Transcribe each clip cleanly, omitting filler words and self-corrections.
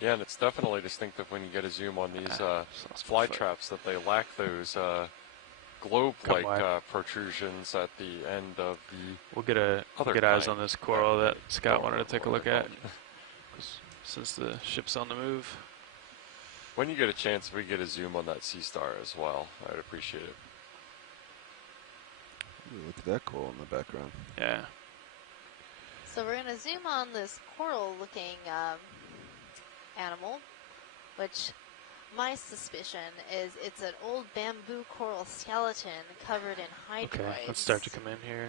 Yeah, and it's definitely distinctive when you get a zoom on these fly traps that they lack those globe-like protrusions at the end of the. We'll get eyes on this coral that Scott wanted to take a look at, since the ship's on the move. When you get a chance, if we get a zoom on that sea star as well, I'd appreciate it. Ooh, look at that coral in the background. Yeah. So we're going to zoom on this coral-looking animal, which my suspicion is it's an old bamboo coral skeleton covered in hydroids. Okay, let's start to come in here.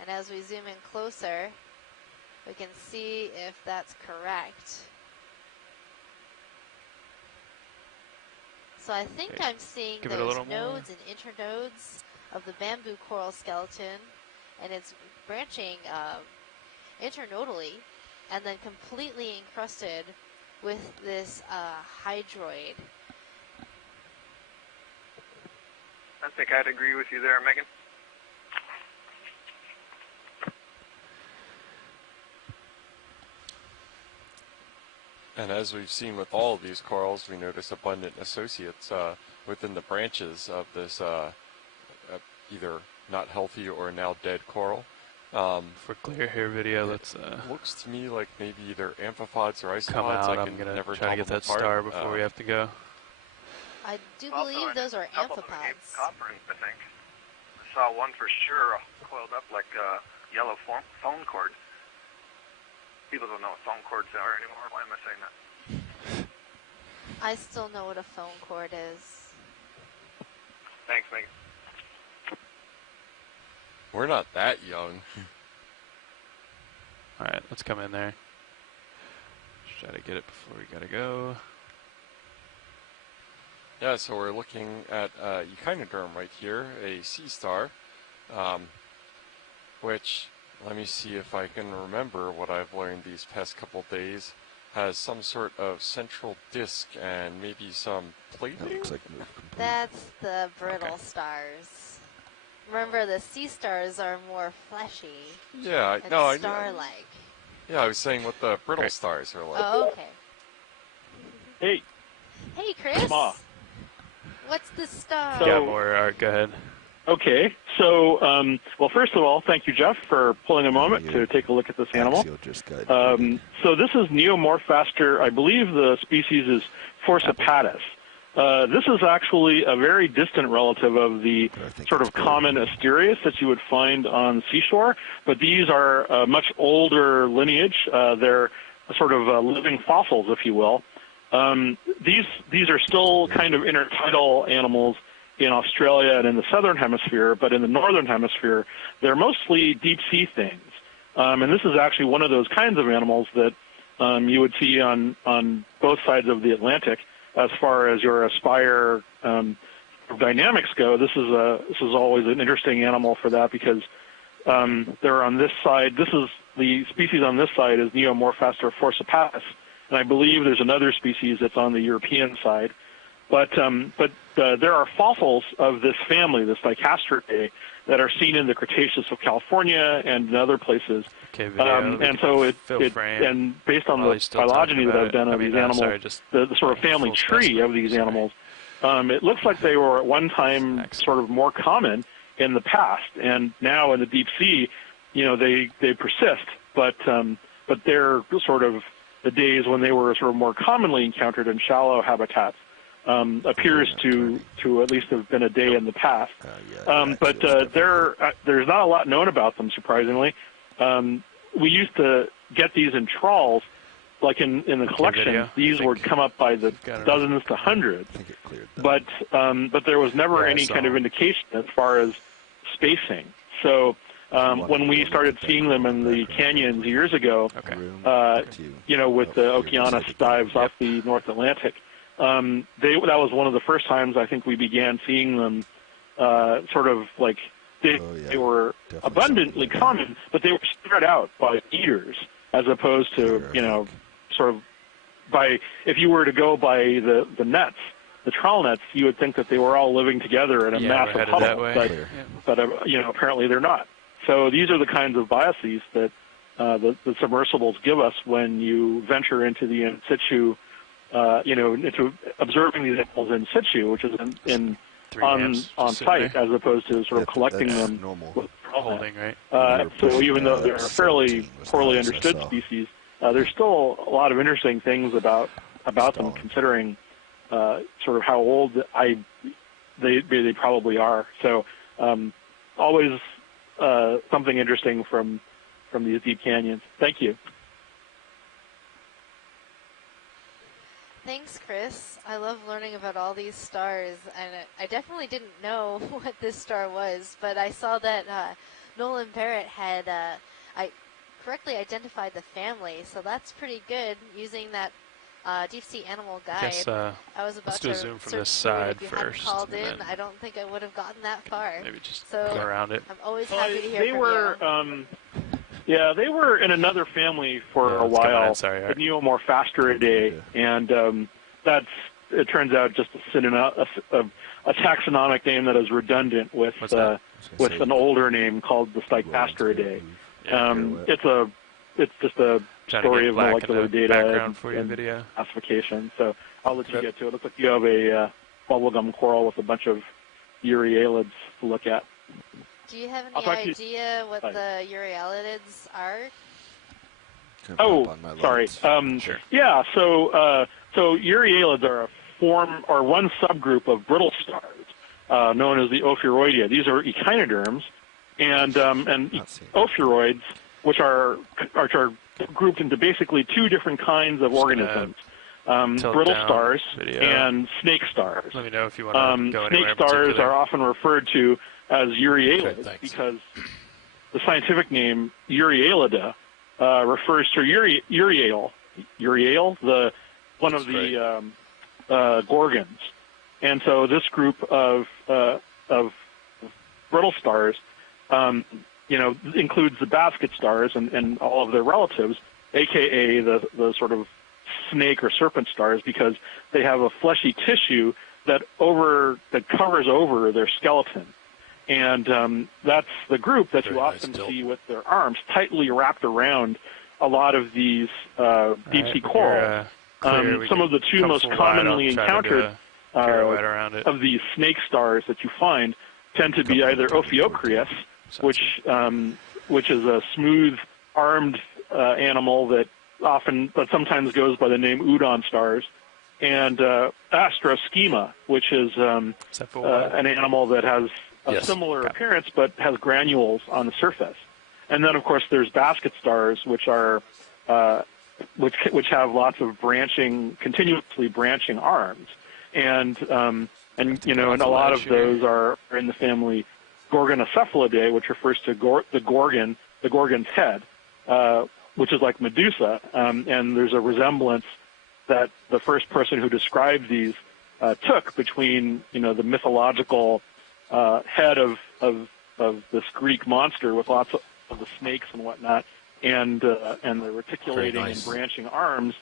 And as we zoom in closer, we can see if that's correct. So I think I'm seeing those nodes and internodes of the bamboo coral skeleton, and it's branching internodally and then completely encrusted with this hydroid. I think I'd agree with you there, Megan. And as we've seen with all of these corals, we notice abundant associates within the branches of this either not healthy or now dead coral. For clear hair video, let's looks to me like maybe either amphipods or isopods. Come out. I'm gonna try to get that star before we have to go. I do believe those are amphipods. Conference, I think. I saw one for sure coiled up like a yellow phone cord. People don't know what phone cords are anymore. Why am I saying that? I still know what a phone cord is. Thanks, Megan. We're not that young. All right, let's come in there. Try to get it before we gotta go. Yeah, so we're looking at Echinoderm right here, a sea star, which, let me see if I can remember what I've learned these past couple days, has some sort of central disc and maybe some plating. That looks like That's the brittle stars. Remember, the sea stars are more fleshy. Yeah, and star-like. Yeah, I was saying what the brittle stars are like. Oh, okay. Hey. Hey, Chris. Ma. What's the star? Yeah, more art. Go ahead. Okay, so, well, first of all, thank you, Jeff, for pulling a moment to take a look at this animal. So this is Neomorphaster. I believe the species is Forcipatus. This is actually a very distant relative of the sort of common Asterias that you would find on seashore, but these are a much older lineage. They're sort of living fossils, if you will. These are still kind of intertidal animals in Australia and in the southern hemisphere, but in the northern hemisphere, they're mostly deep-sea things. And this is actually one of those kinds of animals that you would see on both sides of the Atlantic. As far as your Aspire dynamics go, this is always an interesting animal for that because they're on this side. This is the species on this side is Neomorphaster forcipatus, and I believe there's another species that's on the European side. But there are fossils of this family, this Dicastridae, that are seen in the Cretaceous of California and in other places. Okay, video, and so and based on the phylogeny that I've done of these animals, the sort of family tree of these animals, it looks like they were at one time sort of more common in the past, and now in the deep sea, they persist. But they're sort of the days when they were sort of more commonly encountered in shallow habitats. Appears to at least have been a day in the past. But there's not a lot known about them, surprisingly. We used to get these in trawls, like in the collection. These would come up by the dozens to hundreds. But there was never any kind of indication as far as spacing. So when we started seeing them in the canyons years ago, with the Okeanos dives off the North Atlantic, that was one of the first times I think we began seeing them sort of like they were abundantly common, but they were spread out by eaters as opposed to, sort of by, if you were to go by the nets, the trawl nets, you would think that they were all living together in a massive huddle, but apparently they're not. So these are the kinds of biases that the submersibles give us when you venture into the in situ, into observing these animals in situ, which is on site, as opposed to sort of collecting them with holding, right? So even though they're a fairly poorly understood species, there's still a lot of interesting things about them, considering sort of how old they probably are. So always something interesting from these deep canyons. Thank you. Thanks, Chris. I love learning about all these stars, and I definitely didn't know what this star was, but I saw that Nolan Barrett had correctly identified the family, so that's pretty good using that deep sea animal guide. I was about let's do to a zoom from search this side if you first. Called in, I don't think I would have gotten that far. Maybe just go around it. I'm always happy to hear they from were, you. Yeah, they were in another family for a while, the Neomorphasteridae, and it turns out, just a taxonomic name that is redundant with an older name called the Stichasteridae. It's just a story of molecular data and classification. So I'll let you get to it. It looks like you have a bubblegum coral with a bunch of euryalids to look at. Do you have any idea what the euryalids are? Oh, sorry. Sure. Yeah, so euryalids are one subgroup of brittle stars known as the Ophiuroidea. These are echinoderms, and Ophiuroids, which are grouped into basically two different kinds of organisms. Brittle stars and snake stars. Let me know if you want to go snake stars are often referred to as euryalids because the scientific name Euryalida refers to Uriale, one of the gorgons. And so this group of brittle stars, includes the basket stars and all of their relatives, aka the sort of snake or serpent stars, because they have a fleshy tissue that covers over their skeleton. And that's the group that you often see with their arms tightly wrapped around a lot of these deep-sea corals. Some of the two most commonly encountered of these snake stars that you find tend to be either Ophiocrius, which is a smooth-armed animal that sometimes goes by the name Udon stars, and Astroschema, which is an animal that has a similar appearance but has granules on the surface. And then, of course, there's basket stars, which are which have lots of continuously branching arms, and a lot of those are in the family Gorgonocephalidae, which refers to the gorgon's head, which is like Medusa, and there's a resemblance that the first person who described these took between the mythological head of this Greek monster with lots of the snakes and whatnot, and the reticulating and branching arms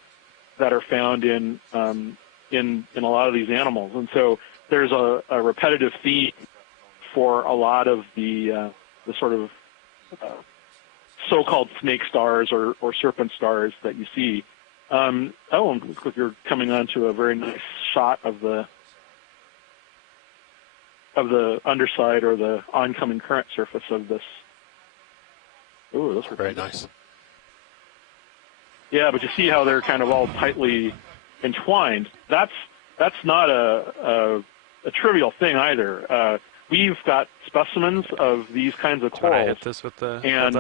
that are found in a lot of these animals. And so there's a repetitive theme for a lot of the sort of so-called snake stars or serpent stars that you see. And it looks like you're coming onto a very nice shot of the underside or the oncoming current surface of this. Ooh, those are very nice. Yeah, but you see how they're kind of all tightly entwined. That's not a trivial thing either. We've got specimens of these kinds of corals, and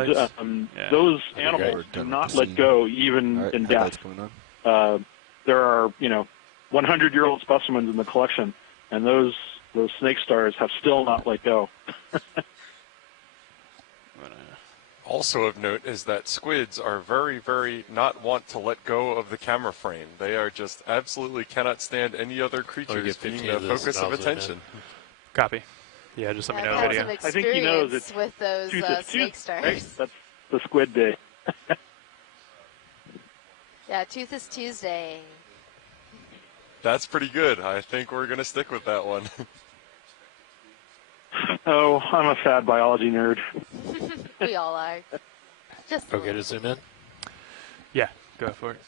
those animals do not let go even in death. There are 100-year-old specimens in the collection, and those snake stars have still not let go. Also of note is that squids are very, very not want to let go of the camera frame. They are just absolutely cannot stand any other creatures being the focus of attention. Copy. Yeah, just let me know video. I think he knows it's with those snake stars. Right? That's the squid day. Yeah, Tooth is Tuesday. That's pretty good. I think we're going to stick with that one. Oh, I'm a sad biology nerd. We all are. Just okay to zoom in? Yeah, go for it.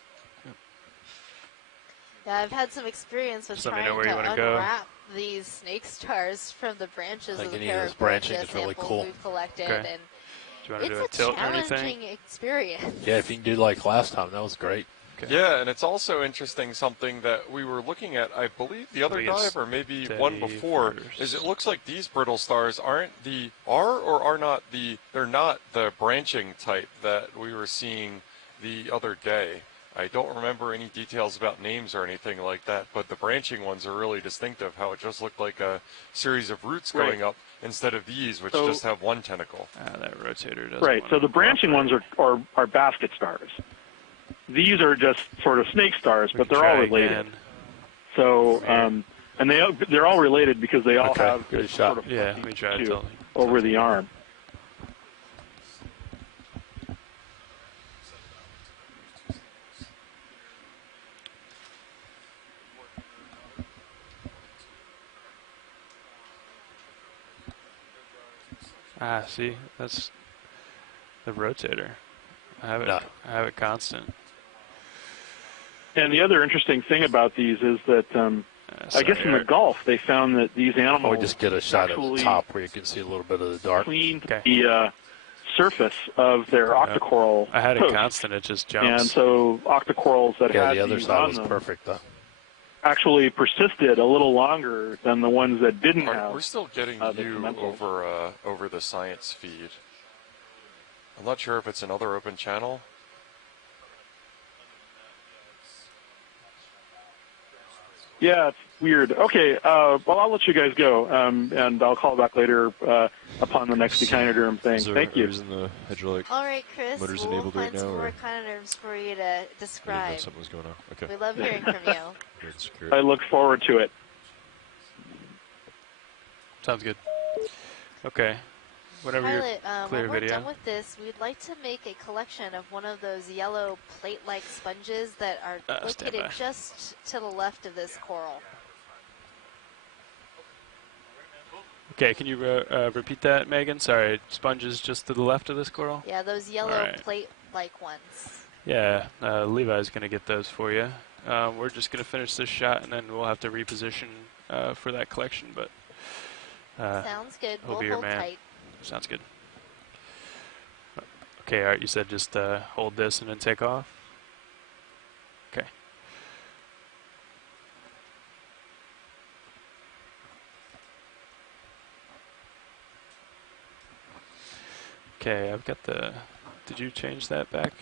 Yeah, I've had some experience with trying to unwrap these snake stars from the branches of the Paracordia samples we've collected, and it's a challenging experience. Yeah, if you can do like last time, that was great. Okay. Yeah, and it's also interesting, something that we were looking at, I believe the other dive, or maybe one before, is it looks like these brittle stars they're not the branching type that we were seeing the other day. I don't remember any details about names or anything like that, but the branching ones are really distinctive, how it just looked like a series of roots going up instead of these, which just have one tentacle. That rotator does. Right, so the branching ones are basket stars. These are just sort of snake stars, but they're all related. Again. So, and they're all related because they all have this sort of over the arm. See, that's the rotator. I have it constant. And the other interesting thing about these is that I guess in the Gulf they found that these animals just get a shot at the top where you can see a little bit of the dark. Cleaned the surface of their octocoral. I had it constant; it just jumps. And so octocorals that had the other these side on was them perfect though. Actually persisted a little longer than the ones that didn't have. We're still getting you over the science feed. I'm not sure if it's another open channel. Yeah, it's weird. Okay, well, I'll let you guys go, and I'll call back later upon the next echinoderm thing. Thank you. The hydraulic all right, Chris, motors we'll enabled find right now, some more echinoderms for you to describe. I didn't know something was going on. Okay. We love hearing from you. I look forward to it. Sounds good. Okay. Whenever Pilot, you're clear when we're video. done with this, we'd like to make a collection of one of those yellow plate-like sponges that are located just to the left of this coral. Okay, can you repeat that, Megan? Sorry, sponges just to the left of this coral? Yeah, those yellow plate-like ones. Yeah, Levi's going to get those for you. We're just going to finish this shot, and then we'll have to reposition for that collection. But sounds good. We'll hold tight. Sounds good. Okay, Art, you said just hold this and then take off? Okay. Okay, I've got the... Did you change that back?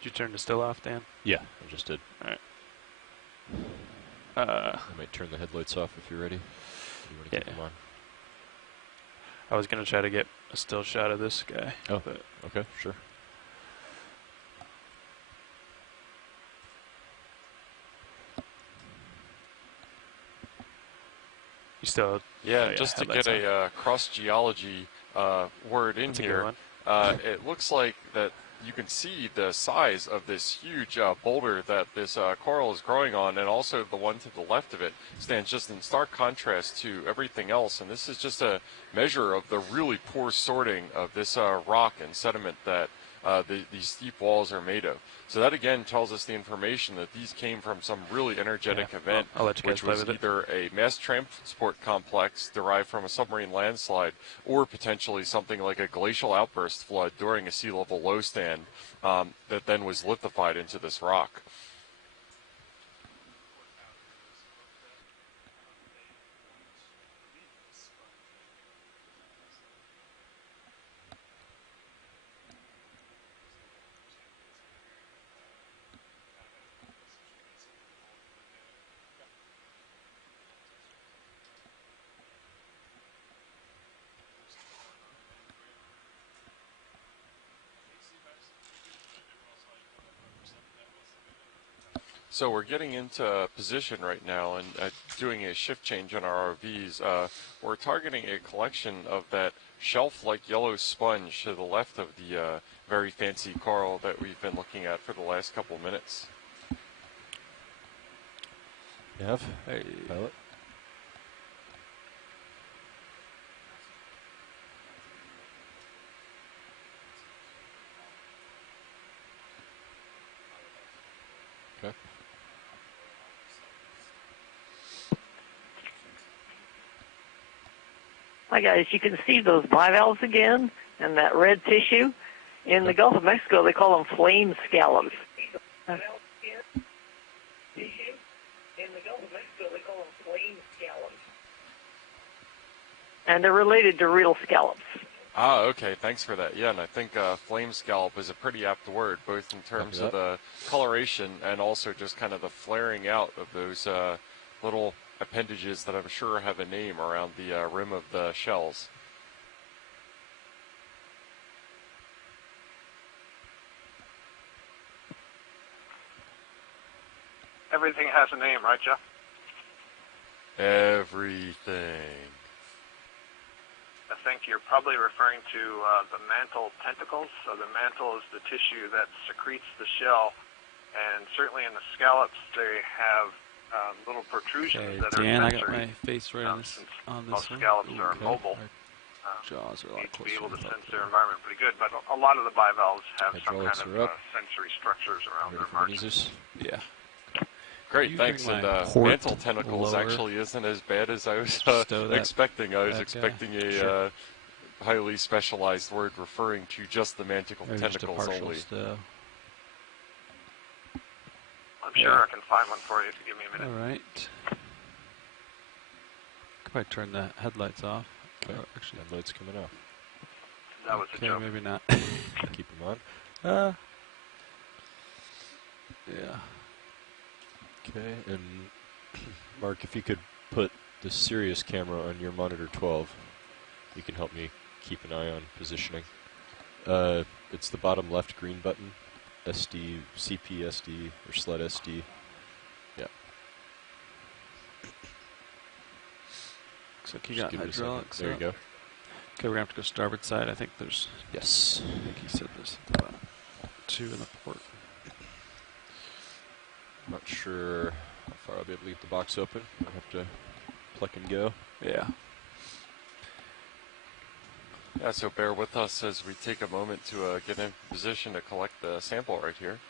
Did you turn the still off, Dan? Yeah, I just did. All right. I might turn the headlights off if you're ready. You want to keep them on? I was going to try to get a still shot of this guy. Oh, but okay, sure. You still... Yeah, just to get a cross-geology word in here, it looks like that you can see the size of this huge boulder that this coral is growing on, and also the one to the left of it stands just in stark contrast to everything else. And this is just a measure of the really poor sorting of this rock and sediment that these steep walls are made of. So that again tells us the information that these came from some really energetic event, which was either a mass transport complex derived from a submarine landslide, or potentially something like a glacial outburst flood during a sea level low stand that then was lithified into this rock. So we're getting into position right now and doing a shift change on our ROVs. We're targeting a collection of that shelf-like yellow sponge to the left of the very fancy coral that we've been looking at for the last couple minutes. Nav, hey, pilot. Hi guys, you can see those bivalves again and that red tissue. In the Gulf of Mexico, they call them flame scallops. And they're related to real scallops. Ah, okay, thanks for that. Yeah, and I think flame scallop is a pretty apt word, both in terms of the coloration and also just kind of the flaring out of those little appendages that I'm sure have a name around the rim of the shells. Everything has a name, right, Jeff? Everything. I think you're probably referring to the mantle tentacles. So the mantle is the tissue that secretes the shell, and certainly in the scallops they have little protrusions that are Dan, sensory. I got my face right on this most one. scallops are mobile. Jaws are a lot to closer. be able to sense their environment pretty good, but a lot of the bivalves have some kind of sensory structures around their margins. Yeah. Great, thanks. And mantle tentacles actually isn't as bad as I was expecting. I was expecting a highly specialized word referring to just the mantle tentacles only. I'm sure I can find one for you if you give me a minute. All right. Could probably turn the headlights off. Okay. Actually, headlights coming off. That was a joke. Maybe not. Keep them on. Yeah. Okay, and Mark, if you could put the Sirius camera on your monitor 12, you can help me keep an eye on positioning. It's the bottom left green button, SD, CP SD, or SLED SD. Yeah. Looks like you got hydraulics. There you go. Okay, we're going to have to go starboard side. I think there's... Yes. I think he said there's about 2 in the port. Not sure how far I'll be able to get the box open. I'll have to pluck and go. Yeah. Yeah, so bear with us as we take a moment to get in position to collect the sample right here.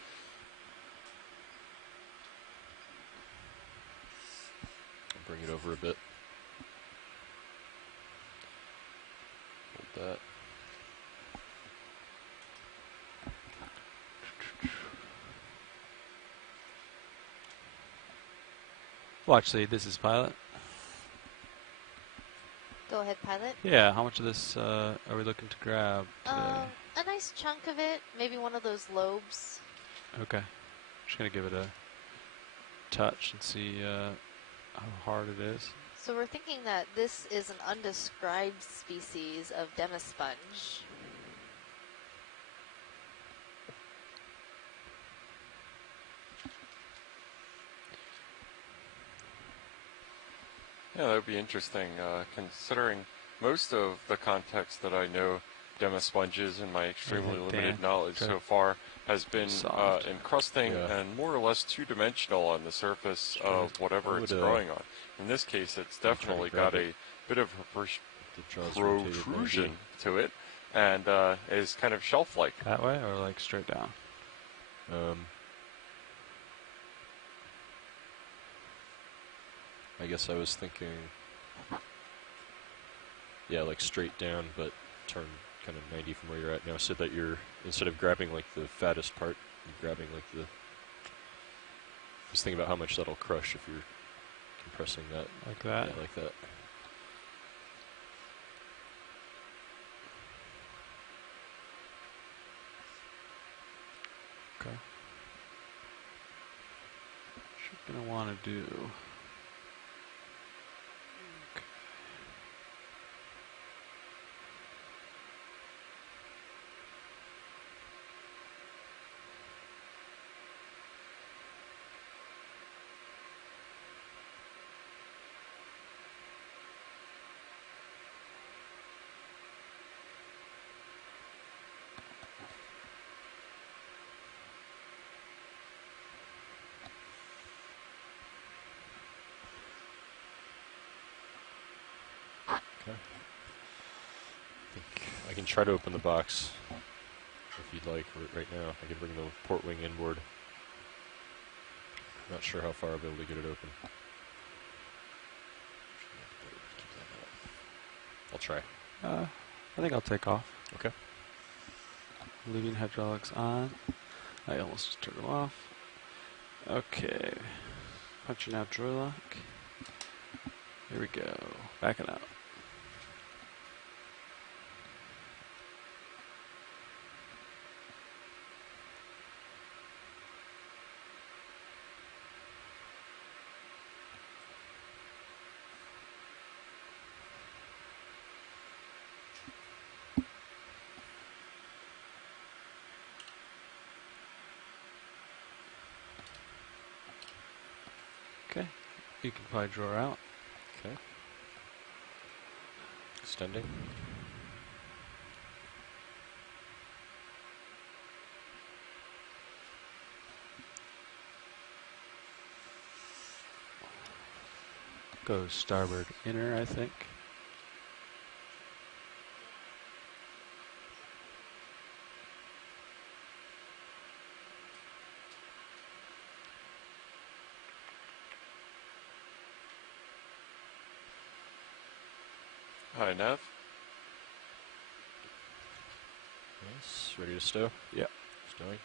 I'll bring it over a bit. Hold that. Well, actually, this is pilot. Go ahead, pilot. Yeah, how much of this are we looking to grab today? A nice chunk of it, maybe one of those lobes. Okay. Just going to give it a touch and see how hard it is. So we're thinking that this is an undescribed species of demisponge. Yeah, that would be interesting, considering most of the context that I know demisponges in my extremely limited knowledge so far has been encrusting and more or less two-dimensional on the surface of whatever it's growing on. In this case, it's definitely got a bit of a protrusion to it and is kind of shelf-like. That way or like straight down? I guess I was thinking, yeah, like straight down, but turn kind of 90 from where you're at now, so that you're, instead of grabbing like the fattest part, you're grabbing like the, just think about how much that'll crush if you're compressing that. Like that? Yeah, like that. Okay. What you're going to want to do... I can try to open the box if you'd like right now. I can bring the port wing inboard. Not sure how far I'll be able to get it open. I'll try. I think I'll take off. Okay. Leaving hydraulics on. I almost just turned them off. Okay. Punching out joy lock. Here we go. Backing out. Okay, you can probably draw out. Okay. Extending. Go starboard inner, I think. Hi, Nav. Yes, ready to stow? Yeah. Stowing.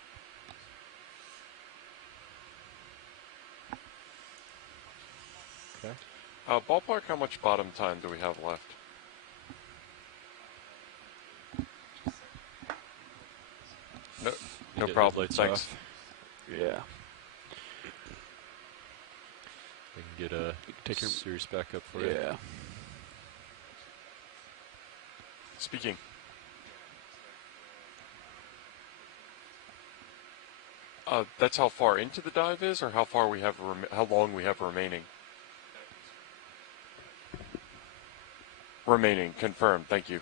Okay. Ballpark, how much bottom time do we have left? No problem. Thanks. Off. Yeah. I can get a take your series back up for you. Yeah. Speaking. That's how far into the dive is, or how far we have, how long we have remaining. Remaining, confirmed. Thank you.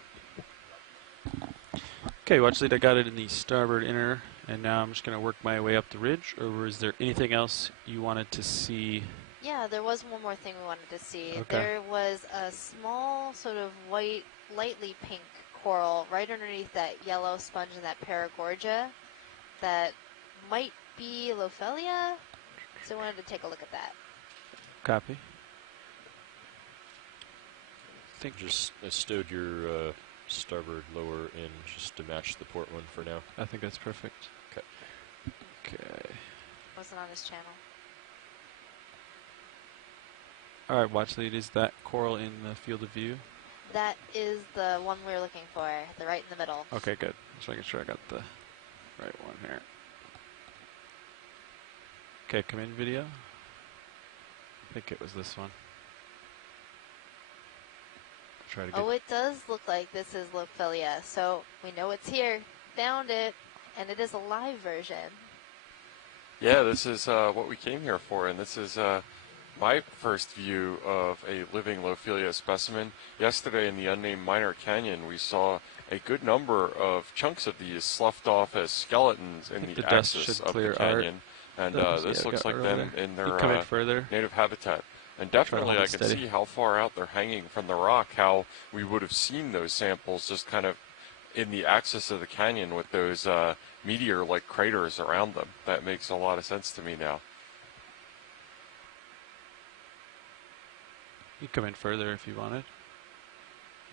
Okay, watch lead. I got it in the starboard inner, and now I'm just going to work my way up the ridge. Or is there anything else you wanted to see? Yeah, there was one more thing we wanted to see. Okay. There was a small sort of white, lightly pink coral right underneath that yellow sponge in that paragorgia that might be Lophelia. So I wanted to take a look at that. Copy. Just stowed your starboard lower in just to match the port one for now. I think that's perfect. Okay. Okay. Wasn't on his channel. All right, watch lead. Is that coral in the field of view? That is the one we're looking for, the right in the middle. Okay, good. Just making sure I got the right one here. Okay, come in video. I think it was this one. Try to get Oh, it does look like this is Lophelia, so we know it's here. Found it, and it is a live version. Yeah, this is what we came here for, and this is my first view of a living Lophelia specimen. Yesterday in the unnamed minor canyon, we saw a good number of chunks of these sloughed off as skeletons in the axis of the canyon. And this looks like them in their native habitat. And definitely I can see how far out they're hanging from the rock, how we would have seen those samples just kind of in the axis of the canyon with those meteor-like craters around them. That makes a lot of sense to me now. You come in further if you wanted.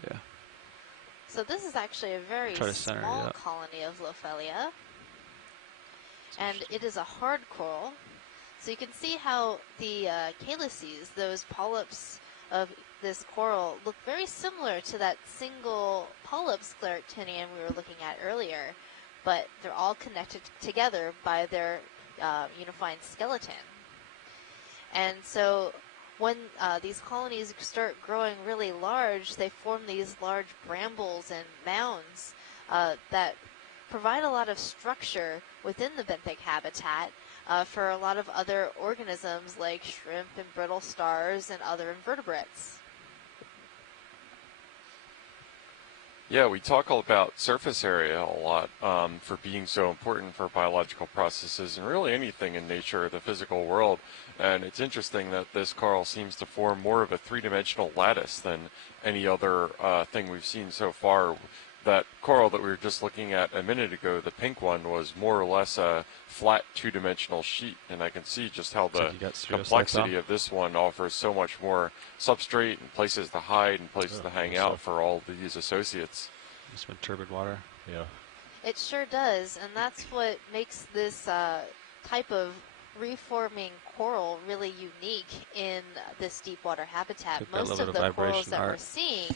Yeah. So this is actually a very small colony of Lophelia. And it is a hard coral. So you can see how the calyces, those polyps of this coral, look very similar to that single polyp scleractinium we were looking at earlier, but they're all connected together by their unifying skeleton. And so when these colonies start growing really large, they form these large brambles and mounds that provide a lot of structure within the benthic habitat for a lot of other organisms like shrimp and brittle stars and other invertebrates. Yeah, we talk all about surface area a lot for being so important for biological processes and really anything in nature, the physical world. And it's interesting that this coral seems to form more of a three-dimensional lattice than any other thing we've seen so far. that coral that we were just looking at a minute ago, the pink one, was more or less a flat two-dimensional sheet, and I can see just how the complexity of this one offers so much more substrate and places to hide and places to hang out for all these associates. Just been turbid water. Yeah. It sure does, and that's what makes this type of reforming coral really unique in this deep water habitat. Most of the corals that we're seeing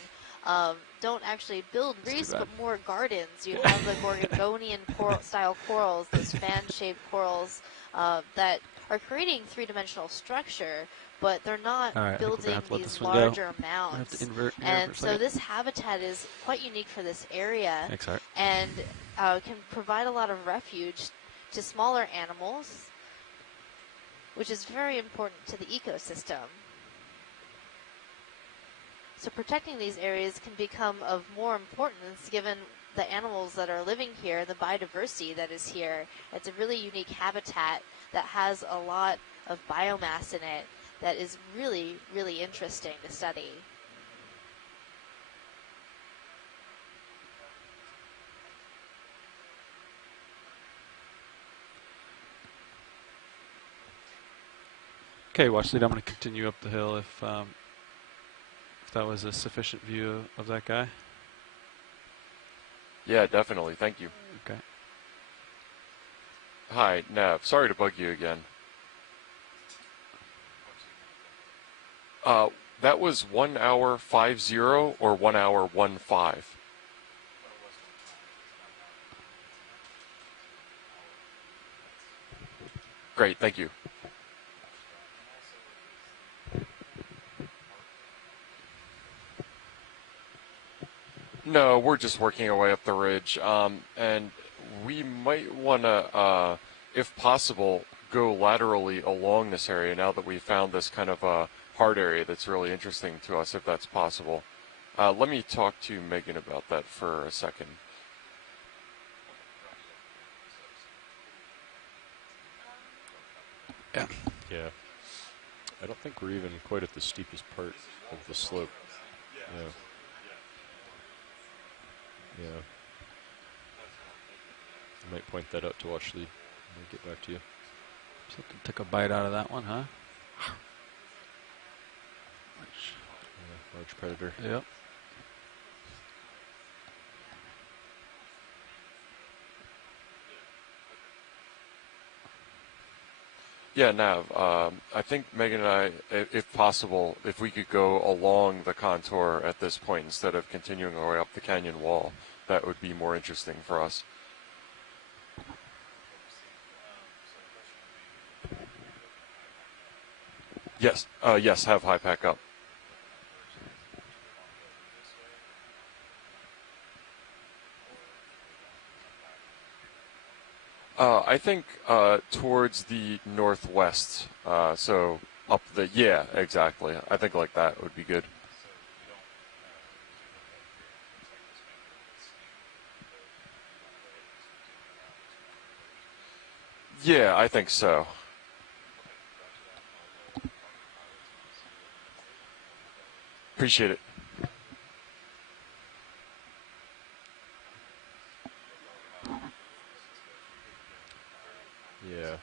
don't actually build reefs, but more gardens. You have the Gorgonian style corals, those fan-shaped corals that are creating three-dimensional structure, but they're not building these larger mounds. And so this habitat is quite unique for this area and can provide a lot of refuge to smaller animals, which is very important to the ecosystem. So protecting these areas can become of more importance given the animals that are living here, the biodiversity that is here. It's a really unique habitat that has a lot of biomass in it that is really, really interesting to study. Okay, watch lead. I'm going to continue up the hill if that was a sufficient view of that guy. Yeah, definitely. Thank you. Okay. Hi, Nav. Sorry to bug you again. That was 1 hour 50 or 1 hour 15? Great, thank you. No, we're just working our way up the ridge, and we might want to, if possible, go laterally along this area now that we found this kind of hard area that's really interesting to us, if that's possible. Let me talk to Megan about that for a second. Yeah. Yeah. I don't think we're even quite at the steepest part of the slope. Yeah. Yeah. I might point that out to Watch Lead. I'll get back to you. So I can take a bite out of that one, huh? Large predator. Yep. Yeah, Nav, I think Megan and I, if possible, if we could go along the contour at this point instead of continuing our way up the canyon wall, that would be more interesting for us. Yes, yes, have high pack up. I think towards the northwest, so up the, yeah, exactly. I think like that would be good. Yeah, I think so. Appreciate it. Yeah.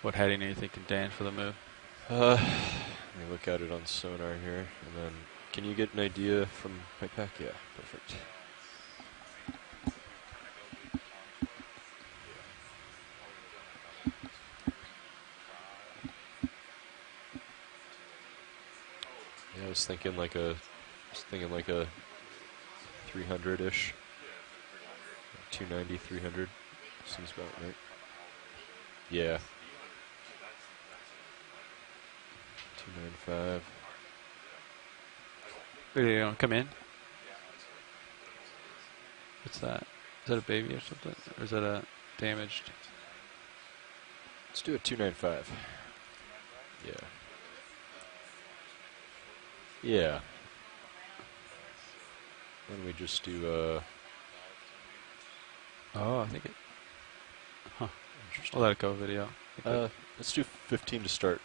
What heading are you thinking, Dan, for the move? Let me look at it on sonar here, and then can you get an idea from my pack? Yeah, perfect. Yeah, I was thinking like a 300-ish, 290, 300 seems about right. Yeah. 295. Video, come in. What's that? Is that a baby or something? Or is that a damaged? Let's do a 295. Yeah. Yeah. Why don't we just do Oh, I think it. Huh. I'll let it go, video. Let's do 15 to start.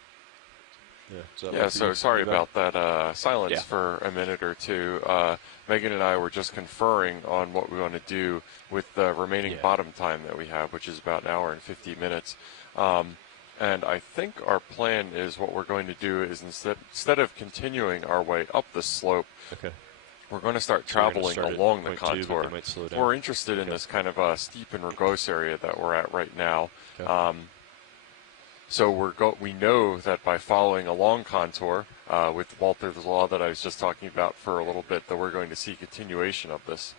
Yeah, so sorry about that silence for a minute or two. Megan and I were just conferring on what we want to do with the remaining bottom time that we have, which is about an hour and 50 minutes. And I think our plan is what we're going to do is instead of continuing our way up the slope, we're going to start traveling along the contour. We're interested in this kind of steep and rugose area that we're at right now. So we know that by following a long contour with Walter's Law that I was just talking about for a little bit, that we're going to see continuation of this.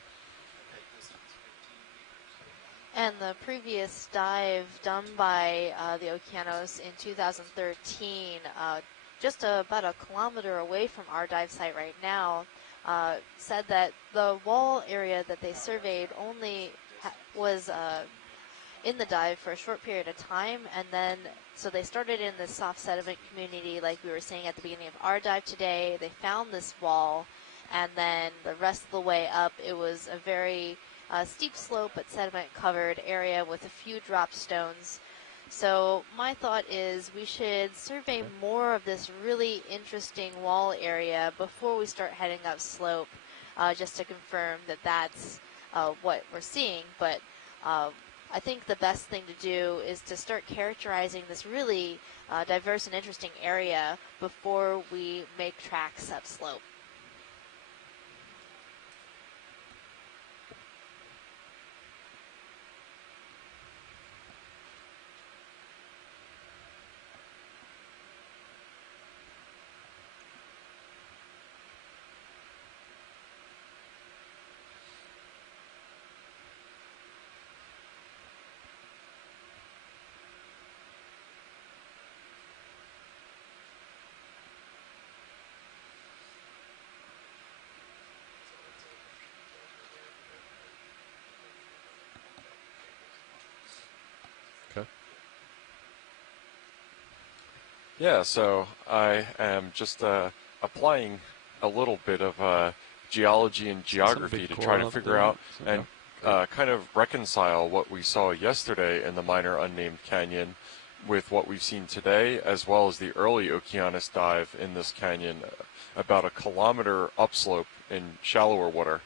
And the previous dive done by the Okeanos in 2013, just about a kilometer away from our dive site right now, said that the wall area that they surveyed only was in the dive for a short period of time, and then so they started in the soft sediment community like we were saying at the beginning of our dive today. They found this wall, and then the rest of the way up it was a very steep slope but sediment covered area with a few drop stones. So my thought is we should survey more of this really interesting wall area before we start heading up slope, just to confirm that that's what we're seeing. But I think the best thing to do is to start characterizing this really diverse and interesting area before we make tracks up slope. Yeah, so I am just applying a little bit of geology and geography to try to figure out and kind of reconcile what we saw yesterday in the minor unnamed canyon with what we've seen today, as well as the early Okeanos dive in this canyon, about a kilometer upslope in shallower water.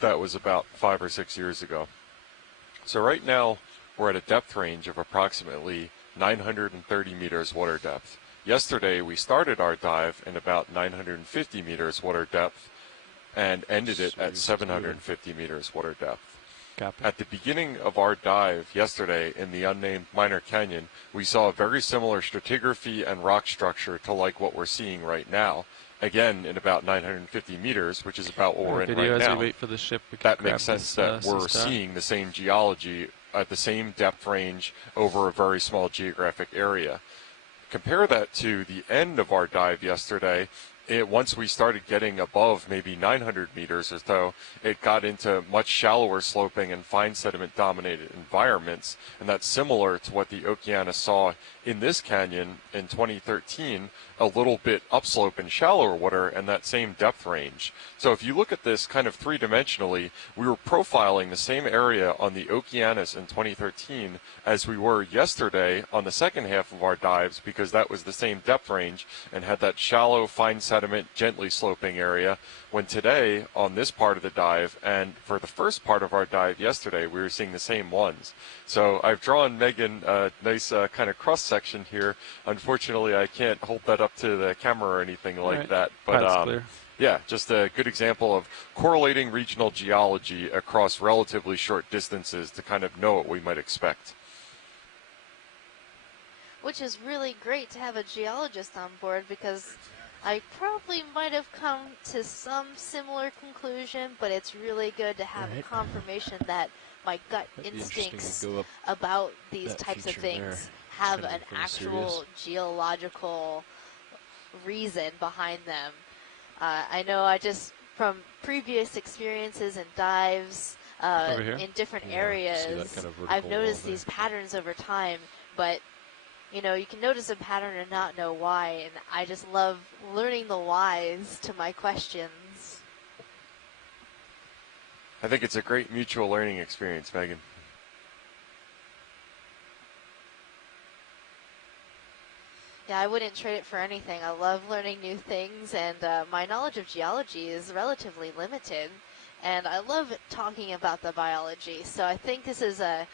That was about 5 or 6 years ago. So right now we're at a depth range of approximately 930 meters water depth. Yesterday we started our dive in about 950 meters water depth and ended it at 750 meters water depth. At the beginning of our dive yesterday in the unnamed minor canyon, we saw a very similar stratigraphy and rock structure to like what we're seeing right now. Again, in about 950 meters, which is about what we're in right now. As we wait for the ship, that makes sense that we're seeing the same geology at the same depth range over a very small geographic area. Compare that to the end of our dive yesterday. Once we started getting above maybe 900 meters or so, it got into much shallower sloping and fine sediment dominated environments, and that's similar to what the Okeanos saw in this canyon in 2013, a little bit upslope in shallower water and that same depth range. So if you look at this kind of three-dimensionally, we were profiling the same area on the Okeanos in 2013 as we were yesterday on the second half of our dives, because that was the same depth range and had that shallow fine sediment gently sloping area, when today on this part of the dive and for the first part of our dive yesterday we were seeing the same ones. So I've drawn Megan a nice kind of cross section here. Unfortunately I can't hold that up to the camera or anything like that, but yeah, just a good example of correlating regional geology across relatively short distances to kind of know what we might expect. Which is really great to have a geologist on board, because I probably might have come to some similar conclusion, but it's really good to have confirmation that my gut instincts about these types of things have an actual geological reason behind them. I know from previous experiences and dives in different areas, I've noticed these patterns over time, but you know, you can notice a pattern and not know why, and I just love learning the whys to my questions. I think it's a great mutual learning experience, Megan. Yeah, I wouldn't trade it for anything. I love learning new things, and my knowledge of geology is relatively limited, and I love talking about the biology. So I think this is a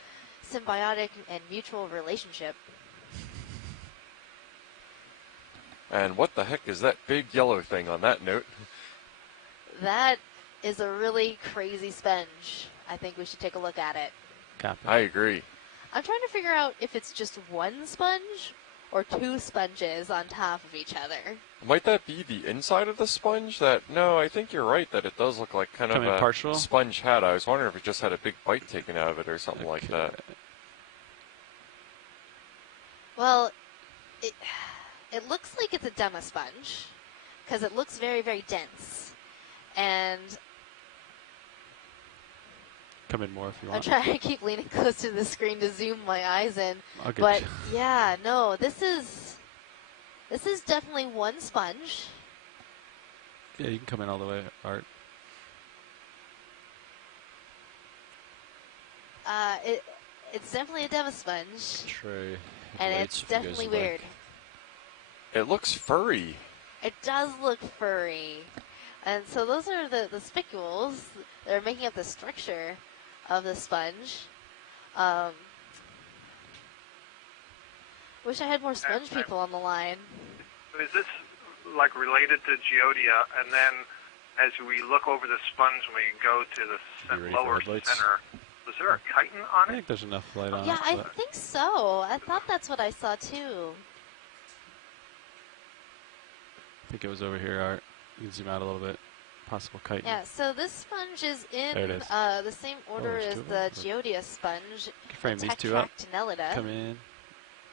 symbiotic and mutual relationship. And what the heck is that big yellow thing on that note? That is a really crazy sponge. I think we should take a look at it. Copy. I agree. I'm trying to figure out if it's just one sponge or two sponges on top of each other. Might that be the inside of the sponge? No, I think you're right that it does look like kind of a partial? sponge hat. I was wondering if it just had a big bite taken out of it or something like that. Well, it looks like it's a demasponge because it looks very, very dense. And come in more if you want. I'm trying to keep leaning close to the screen to zoom my eyes in. But yeah, no, this is definitely one sponge. Yeah, you can come in all the way, Art. It's definitely a demasponge. Trey, and it's definitely weird. It looks furry. It does look furry. And so those are the spicules that are making up the structure of the sponge. Wish I had more sponge people on the line. Is this like related to Geodia? And then as we look over the sponge when we go to the lower center, was there a chitin on it? I think there's enough light on it. Yeah, I think so. I thought that's what I saw too. I think it was over here, Art. You can zoom out a little bit. Possible chitin. Yeah, so this sponge is in the same order as the Geodia sponge. You can frame these two up. Come in.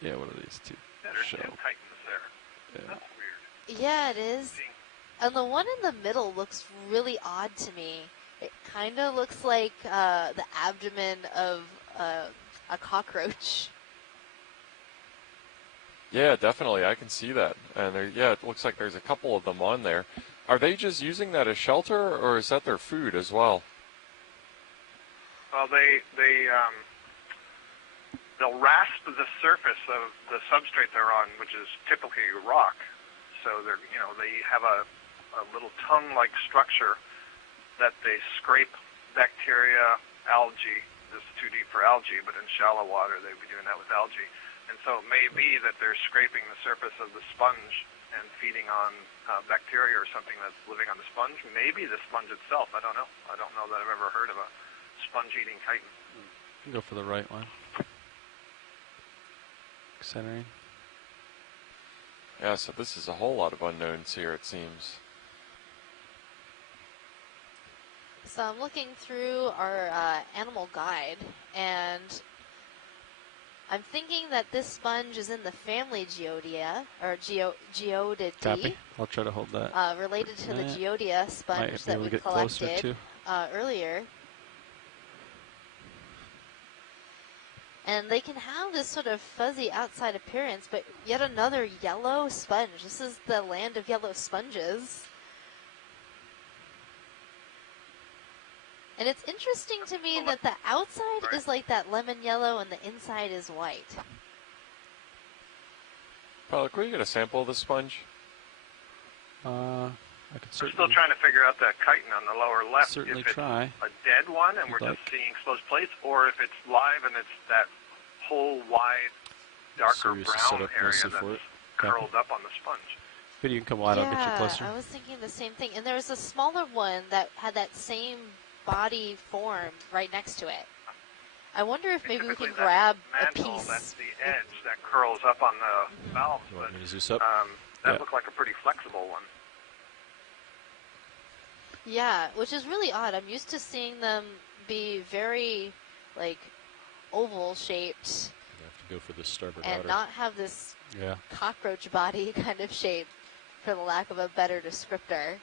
Yeah, what are these two? Yeah, there's two chitins there. Yeah. That's weird. Yeah, it is. And the one in the middle looks really odd to me. It kind of looks like the abdomen of a cockroach. Yeah, definitely. I can see that. And it looks like there's a couple of them on there. Are they just using that as shelter, or is that their food as well? Well, they'll rasp the surface of the substrate they're on, which is typically rock. So they have a little tongue-like structure that they scrape bacteria, algae. This is too deep for algae, but in shallow water they'd be doing that with algae. And so it may be that they're scraping the surface of the sponge and feeding on bacteria or something that's living on the sponge. Maybe the sponge itself. I don't know. I don't know that I've ever heard of a sponge-eating chitin. You can go for the right one. Centering. Yeah, so this is a whole lot of unknowns here, it seems. So I'm looking through our animal guide, and I'm thinking that this sponge is in the family Geodia, or Geodidae. Copy. I'll try to hold that. Related to the Geodia sponge that we collected earlier. And they can have this sort of fuzzy outside appearance, but yet another yellow sponge. This is the land of yellow sponges. And it's interesting to me that the outside is like that lemon yellow and the inside is white. Paolo, could we get a sample of the sponge? I could certainly. We're still trying to figure out that chitin on the lower left. Certainly if it's try. a dead one and we're just seeing exposed plates, or if it's live and it's that whole wide, darker brown area that's curled up on the sponge. But you can come wide, I'll get you closer. I was thinking the same thing. And there was a smaller one that had that same body form right next to it. I wonder if maybe we can grab a piece. That's the edge that curls up on the valves. You want me to Zeus up? That looked like a pretty flexible one. Yeah, which is really odd. I'm used to seeing them be very, like, oval shaped. You have to go for the starboard and outer. Not have this cockroach body kind of shape, for the lack of a better descriptor.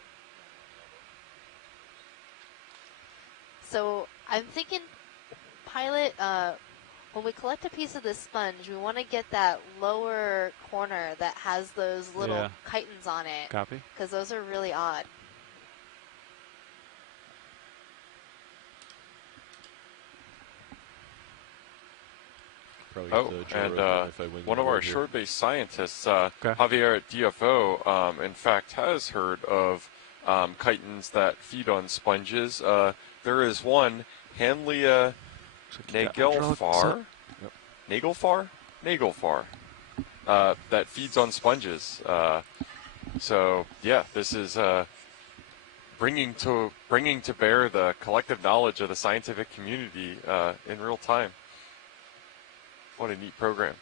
So I'm thinking, Pilot, when we collect a piece of this sponge, we want to get that lower corner that has those little chitins on it. Copy. Because those are really odd. probably Oh, get the and if I wing one the of our board here. shore-based scientists, Javier at DFO, in fact, has heard of chitons that feed on sponges. There is one, Hanlia nagelfar, nagelfar, that feeds on sponges. So yeah, this is bringing to bear the collective knowledge of the scientific community in real time. What a neat program.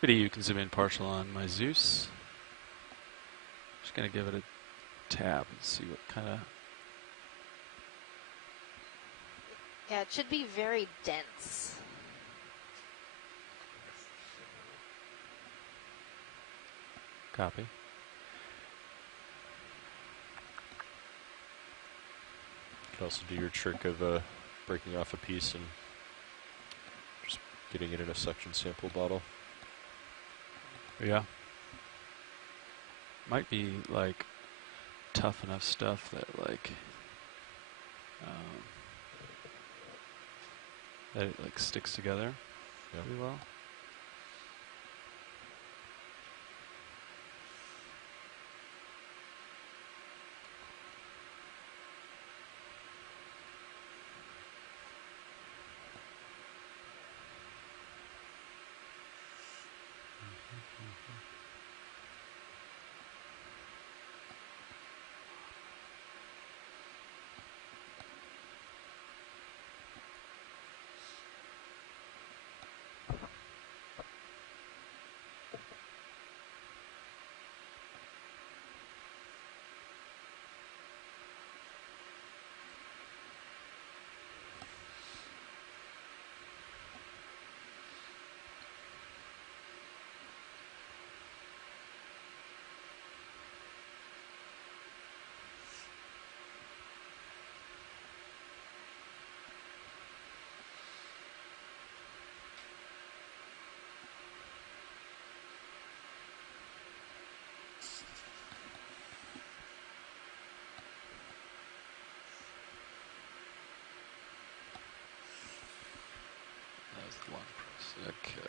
Video, you can zoom in partial on my Zeus. Just gonna give it a tab and see what kind of. Yeah, it should be very dense. Copy. You can also do your trick of breaking off a piece and just getting it in a suction sample bottle. Yeah. Might be like tough enough stuff that like that it like sticks together pretty well. Okay.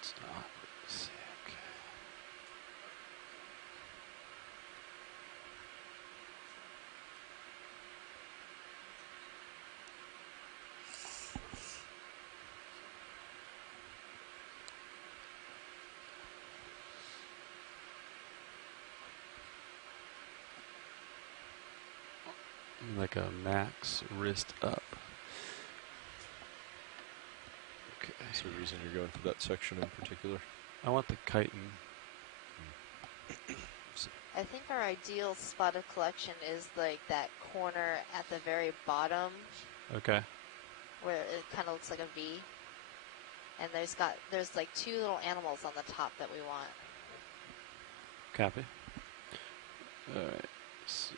It's not. Let's see. Okay. Like a max wrist up. Okay. Is there a reason you're going for that section in particular? I want the chitin. I think our ideal spot of collection is like that corner at the very bottom. Okay. Where it kind of looks like a V. And there's like two little animals on the top that we want. Copy. All right. Let's see.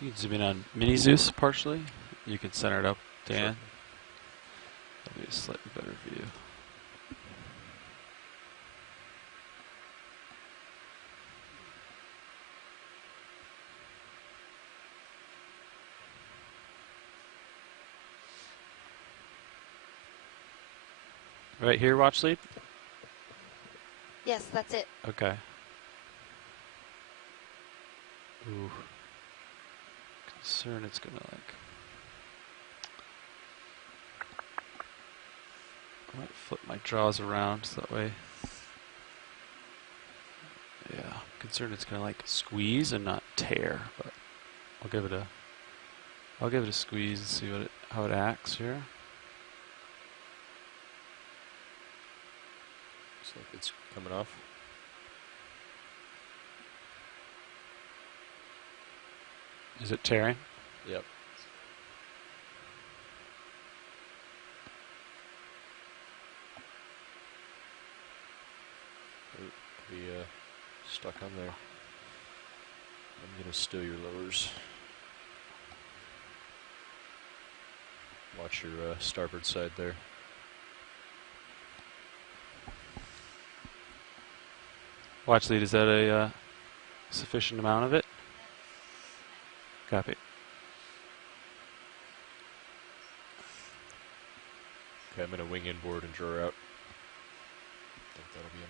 You can zoom in on Mini Zeus partially. You can center it up, Dan. Sure. That'll be a slightly better view. Right here, watch lead? Yes, that's it. Okay. Ooh. Concern it's gonna like. I might flip my jaws around so that way. Yeah. Concerned it's gonna like squeeze and not tear, but I'll give it a squeeze and see how it acts here. Looks like it's coming off. Is it tearing? Yep. stuck on there. I'm going to stow your lowers. Watch your starboard side there. Watch lead, is that a sufficient amount of it? Copy. Okay, I'm going to wing inboard and draw her out. I think that'll be enough.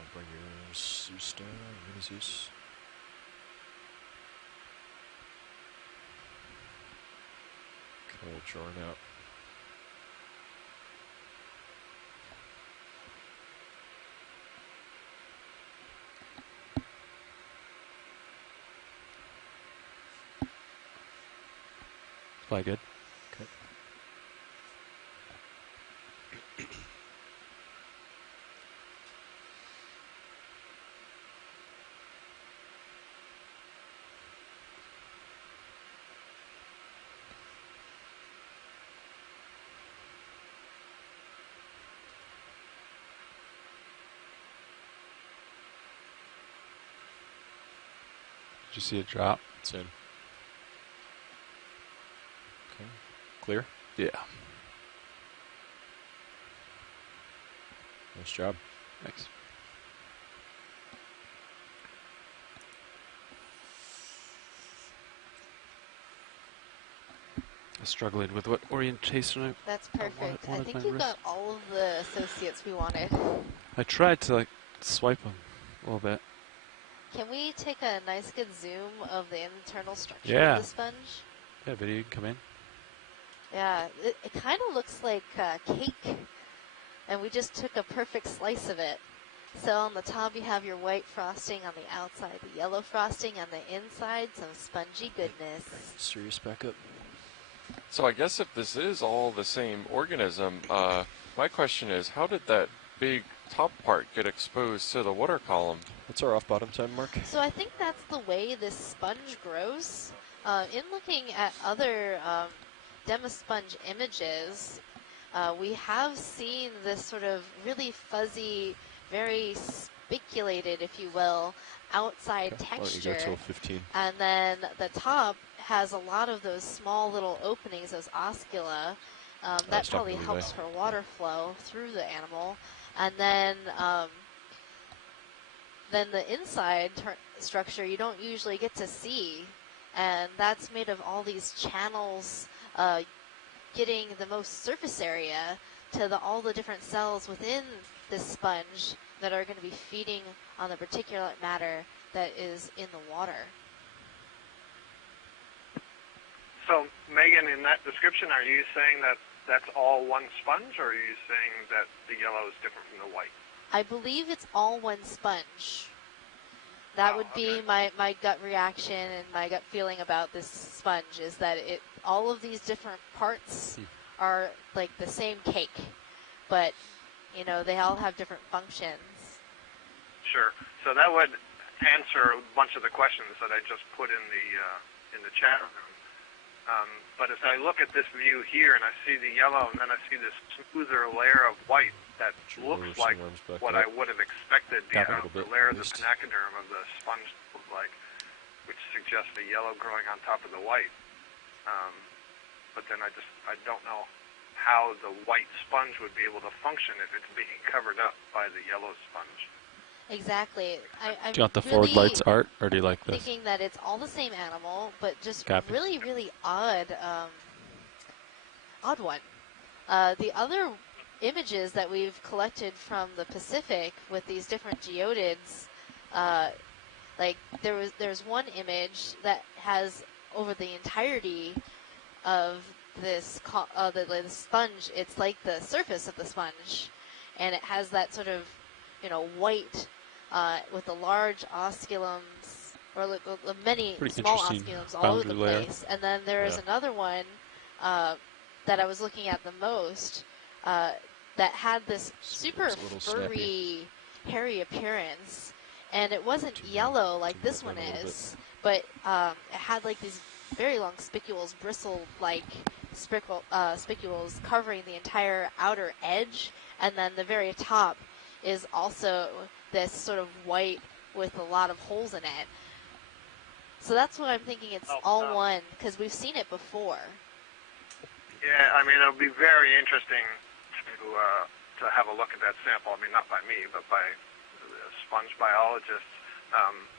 I'll bring your Zeus down, mini Zeus. Okay, drawing out. Fly good. Okay. Did you see a drop? It's in. Okay. Clear? Yeah. Nice job. Thanks. I'm struggling with what orientation That's perfect. I think you got all of the associates we wanted. I tried to like swipe them a little bit. Can we take a nice good zoom of the internal structure Yeah. of the sponge? Yeah, video, you can come in. Yeah, it kind of looks like cake, and we just took a perfect slice of it. So on the top you have your white frosting, on the outside the yellow frosting, on the inside some spongy goodness. Sirius back up. So I guess if this is all the same organism, my question is, how did that big top part get exposed to the water column? What's our off-bottom time, Mark? So I think that's the way this sponge grows. In looking at other demosponge images, we have seen this sort of really fuzzy, very spiculated, if you will, outside texture. You go till 15. And then the top has a lot of those small little openings, those oscula. That probably helps for water flow through the animal. And then the inside structure you don't usually get to see. And that's made of all these channels getting the most surface area to all the different cells within this sponge that are going to be feeding on the particulate matter that is in the water. So, Megan, in that description, are you saying that that's all one sponge, or are you saying that the yellow is different from the white? I believe it's all one sponge. That would be my gut reaction and my gut feeling about this sponge, is that all of these different parts are like the same cake, but you know, they all have different functions. Sure. So that would answer a bunch of the questions that I just put in the chat room. But as I look at this view here and I see the yellow and then I see this smoother layer of white that looks like what I would have expected the layers of panacoderm of the sponge to look like, which suggests the yellow growing on top of the white. But then I don't know how the white sponge would be able to function if it's being covered up by the yellow sponge. Exactly. Do you want the forward lights art, or do you like this? Thinking that it's all the same animal, but just Copy. really, really odd one. The other images that we've collected from the Pacific with these different geodids, like there's one image that has over the entirety of this the sponge. It's like the surface of the sponge, and it has that sort of white. With the large osculums, or many small osculums all over the place. And then there is another one that I was looking at the most that had this super furry, hairy appearance. And it wasn't yellow like this one is, but it had like these very long spicules, bristle-like spicules covering the entire outer edge. And then the very top is also this sort of white with a lot of holes in it. So that's what I'm thinking. It's all one, because we've seen it before. Yeah, I mean, it'll be very interesting to have a look at that sample. I mean, not by me, but by sponge biologists.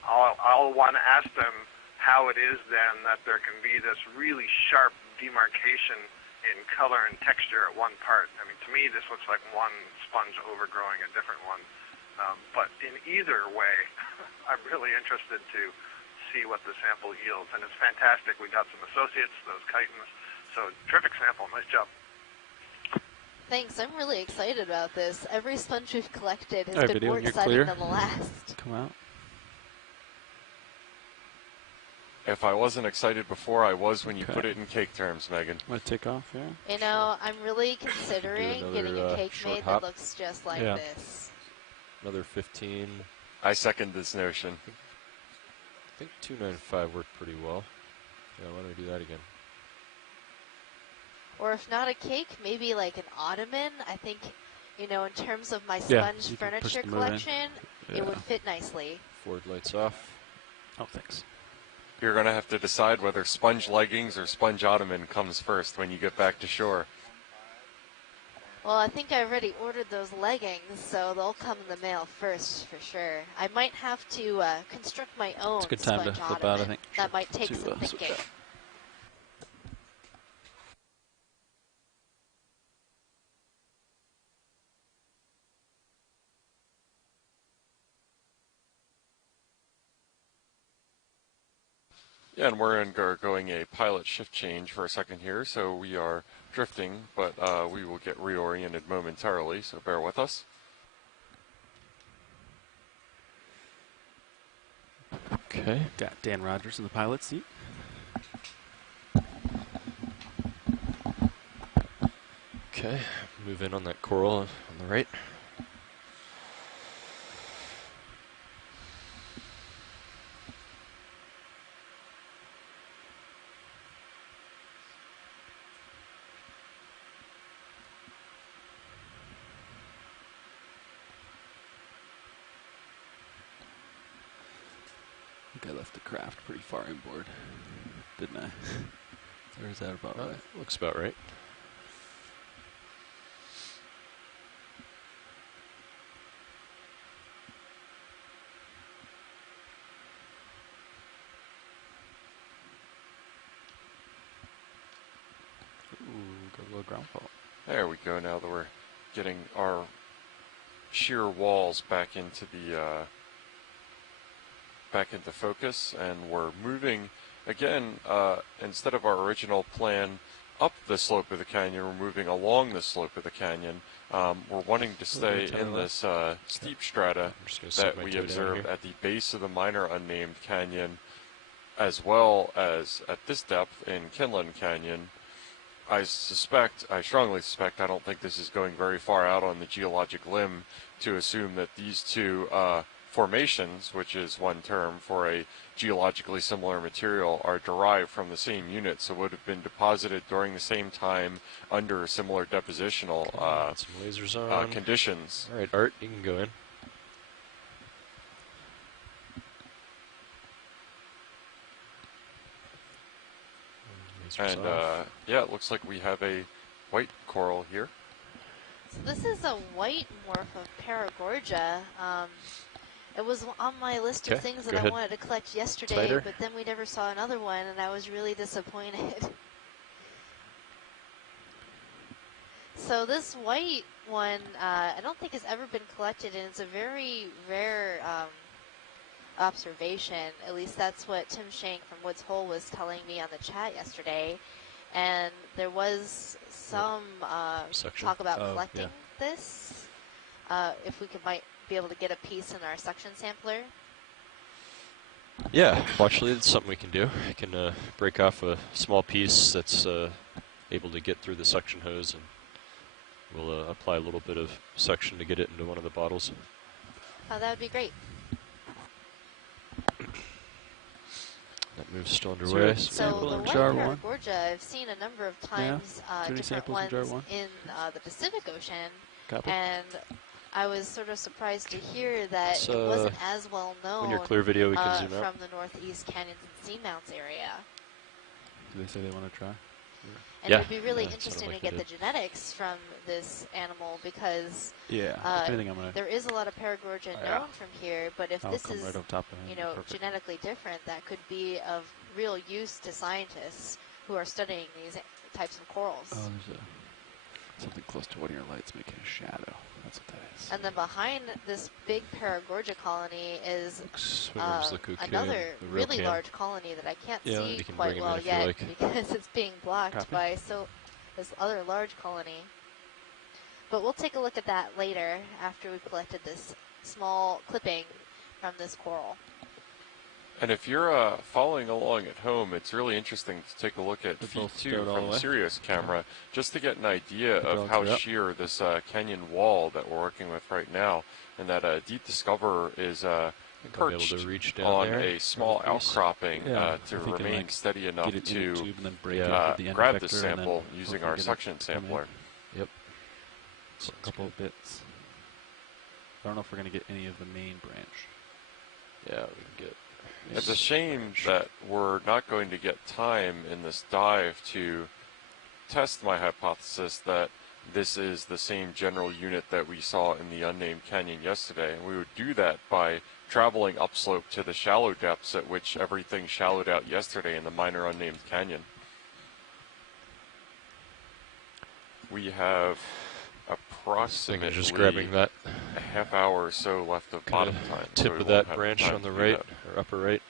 I'll want to ask them how it is then that there can be this really sharp demarcation in color and texture at one part. I mean, to me, this looks like one sponge overgrowing a different one. But in either way, I'm really interested to see what the sample yields. And it's fantastic. We got some associates, those chitons. So terrific sample. Nice job. Thanks. I'm really excited about this. Every sponge we've collected has been more exciting than the last. Come out. If I wasn't excited before, I was when you put it in cake terms, Megan. Want to take off, yeah? You know, I'm really considering getting a cake made that looks just like this. Another 15. I second this notion. I think 295 worked pretty well. Yeah, why don't we do that again? Or if not a cake, maybe like an ottoman. I think, you know, in terms of my sponge furniture collection, it would fit nicely. Forward lights off. Oh, thanks. You're going to have to decide whether sponge leggings or sponge ottoman comes first when you get back to shore. Well, I think I already ordered those leggings, so they'll come in the mail first for sure. I might have to construct my own it's a good time sponge to flip ottoman. out, I think. That might take some thinking. Yeah, and we're going a pilot shift change for a second here, so we are drifting, but we will get reoriented momentarily, so bear with us. Okay. Got Dan Rogers in the pilot seat. Okay, move in on that coral on the right. I left the craft pretty far inboard, didn't I? Or is that about right? Looks about right. Ooh, got a little ground fault. There we go, now that we're getting our shear walls back into the back into focus, and we're moving again, instead of our original plan up the slope of the canyon, we're moving along the slope of the canyon. We're wanting to stay in this steep strata that we observed at the base of the minor unnamed canyon, as well as at this depth in Kinlan Canyon. I strongly suspect, I don't think this is going very far out on the geologic limb to assume that these two formations, which is one term for a geologically similar material, are derived from the same unit, so would have been deposited during the same time under similar depositional some lasers on. Conditions. All right, Art, you can go in. And yeah, it looks like we have a white coral here. So this is a white morph of Paragorgia. It was on my list of things that I wanted to collect yesterday, but then we never saw another one, and I was really disappointed. So this white one, I don't think has ever been collected, and it's a very rare observation. At least that's what Tim Shank from Woods Hole was telling me on the chat yesterday. And there was some talk about collecting this. If we might be able to get a piece in our suction sampler. Yeah, well, actually, it's something we can do. I can break off a small piece that's able to get through the suction hose, and we'll apply a little bit of suction to get it into one of the bottles. Oh, that would be great. That move's still underway. So the white Paragorgia, I've seen a number of times different ones in the Pacific Ocean, and I was sort of surprised to hear that it wasn't as well known when you're clear video, we can zoom from out. the Northeast Canyons and Seamounts area. Do they say they want to try? And it would be really interesting to get the genetics from this animal because there is a lot of Paragorgia known from here, but if this is right genetically different, that could be of real use to scientists who are studying these types of corals. Oh, there's something close to one of your lights making a shadow. That's what that is. And then behind this big Paragorgia colony is another really large colony that I can't see quite well yet because it's being blocked by this other large colony. But we'll take a look at that later after we've collected this small clipping from this coral. And if you're following along at home, it's really interesting to take a look at feed 2 from the Sirius camera, just to get an idea of how sheer this canyon wall that we're working with right now, and that Deep Discoverer is perched on a small outcropping to remain steady enough to grab this sample using our suction sampler. Yep. So a couple of bits. I don't know if we're going to get any of the main branch. Yeah, we can get... It's a shame that we're not going to get time in this dive to test my hypothesis that this is the same general unit that we saw in the unnamed canyon yesterday. And we would do that by traveling upslope to the shallow depths at which everything shallowed out yesterday in the minor unnamed canyon. We have approximately just grabbing that a half hour or so left of bottom time. Tip of that branch on the right, or upper right,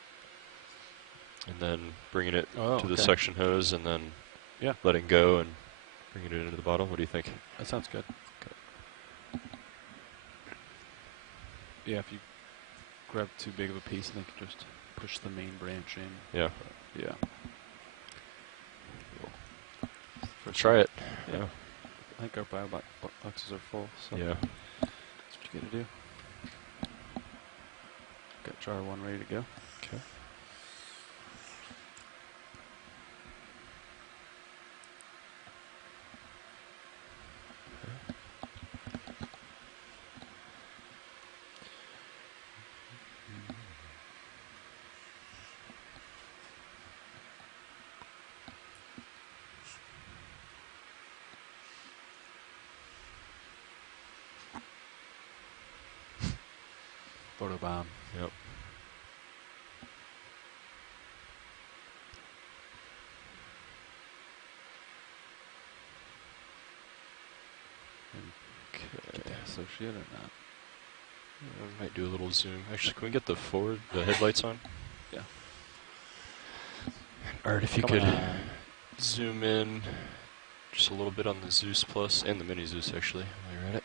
and then bringing it to the suction hose, and then letting go and bringing it into the bottle. What do you think? That sounds good. Okay. Yeah, if you grab too big of a piece, then you can just push the main branch in. Yeah. Yeah. Let's try it. Yeah. I think our bio boxes are full, so yeah, that's what you gotta do. Got jar 1 ready to go. Okay. Photobomb. Yep. Okay. Associate or not? I might do a little zoom. Actually, can we get the headlights on? Yeah. Art, if you could zoom in just a little bit on the Zeus Plus and the Mini Zeus, actually, while you're at it.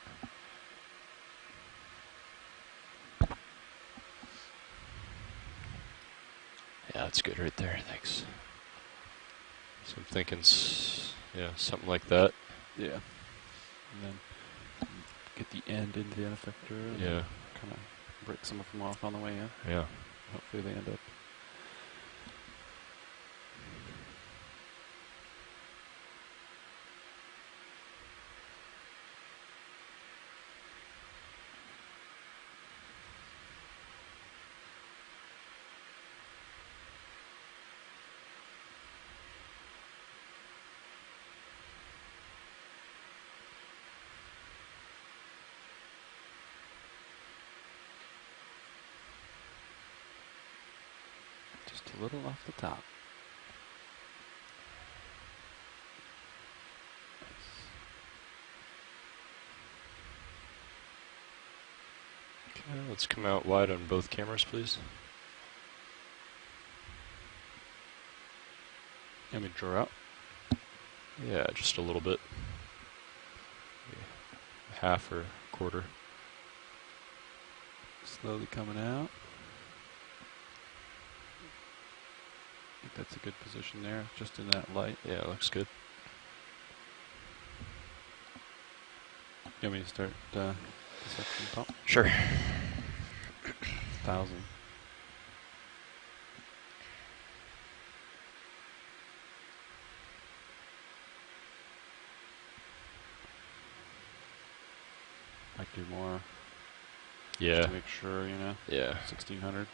Yeah, that's good right there. Thanks. So I'm thinking, something like that. Yeah. And then get the end into the effector. Yeah. Kind of break some of them off on the way in. Yeah. Hopefully they end up. Just a little off the top. Okay, let's come out wide on both cameras, please. Let me draw out. Yeah, just a little bit. Half or quarter. Slowly coming out. I think that's a good position there, just in that light. Yeah, looks good. You want me to start the suction pump? Sure. 1,000. Might do more. Yeah. To make sure, you know. Yeah. 1600.